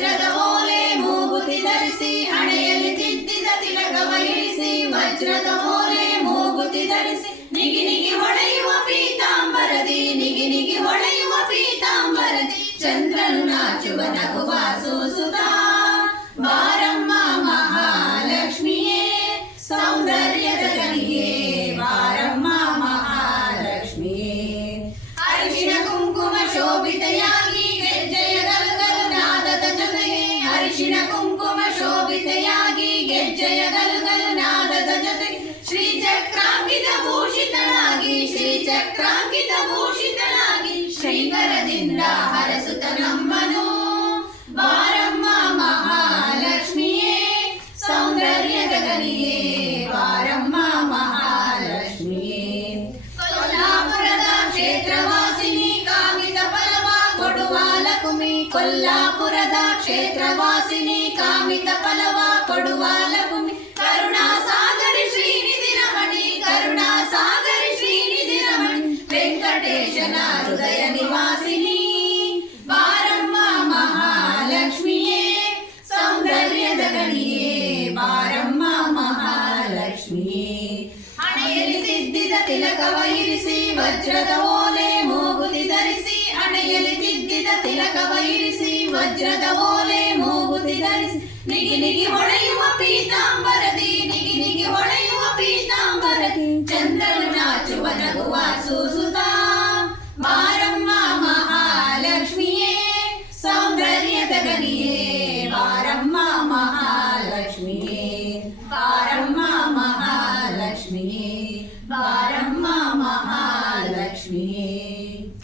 ವಜ್ರದ ಓಲೆ ಮೂಗುತಿ ಧರಿಸಿ, ಹಣೆಯಲ್ಲಿ ತಿದ್ದಿದ ತಿಲಕ ವಹಿಸಿ, ವಜ್ರದ ಓಲೆ ಮೂಗುತಿ ಧರಿಸಿ, ನಿಗಿ ನಿಗಿ ಹೊಳೆಯುವ ಪೀತಾಂಬರದಿ, ನಿಗಿ ನಿಗಿ ಹೊಳೆಯುವ ಪೀತಾಂಬರದಿ. ಚಂದ್ರನು ನಾಚುವ ನಗುವಾಸು ಸುಧಾ ಬಾರಮ್ಮ ಮಹಾಲಕ್ಷ್ಮಿಯೇ, ಸೌಂದರ್ಯದ ಕಣಿಯೇ ಬಾರಮ್ಮ ಮಹಾಲಕ್ಷ್ಮಿಯೇ. ಅರಿಶಿನ ಕುಂಕುಮ ಶೋಭಿತಯಾಗಿ ಶ್ರೀ ಚಕ್ರಾಂಕಿತ ಭೂಷಿತಳಾಗಿ ಶ್ರೀಕರದಿಂದ ಹರಸುತ್ತ ನಮ್ಮನು ಬಾರಮ್ಮ ಮಹಾಲಕ್ಷ್ಮಿಯೇ ಸೌಂದರ್ಯದ ಗನಿಯೇ ಬಾರಮ್ಮ ಮಹಾಲಕ್ಷ್ಮಿಯೇ ಕೊಲ್ಲಾಪುರದ ಕ್ಷೇತ್ರವಾಸಿನಿ ಕಾಮಿತ ಫಲವ ಕೊಡುವ ಲಕುಮಿ ಕೊಲ್ಲಾಪುರದ ಕ್ಷೇತ್ರವಾಸಿನಿ ಕಾಮಿತ ಫಲವ ಕೊಡುವ ಲಕುಮಿ ವೆಂಕಟೇಶನ ಹೃದಯ ನಿವಾಸಿನಿ ಬಾರಮ್ಮ ಮಹಾಲಕ್ಷ್ಮಿಯೇ ಸೌಂದರ್ಯದ ಗಣಿಯೇ ಬಾರಮ್ಮ ಮಹಾಲಕ್ಷ್ಮಿಯೇ ಹಣೆಯಲ್ಲಿ ತಿದ್ದಿದ ತಿಲಕವ ಇರಿಸಿ ವಜ್ರದ ಓಲೆ ಮೂಗುತಿ ಧರಿಸಿ ಹಣೆಯಲ್ಲಿ ತಿದ್ದಿದ ತಿಲಕವ ಇರಿಸಿ ವಜ್ರದ ಓಲೆ Bye.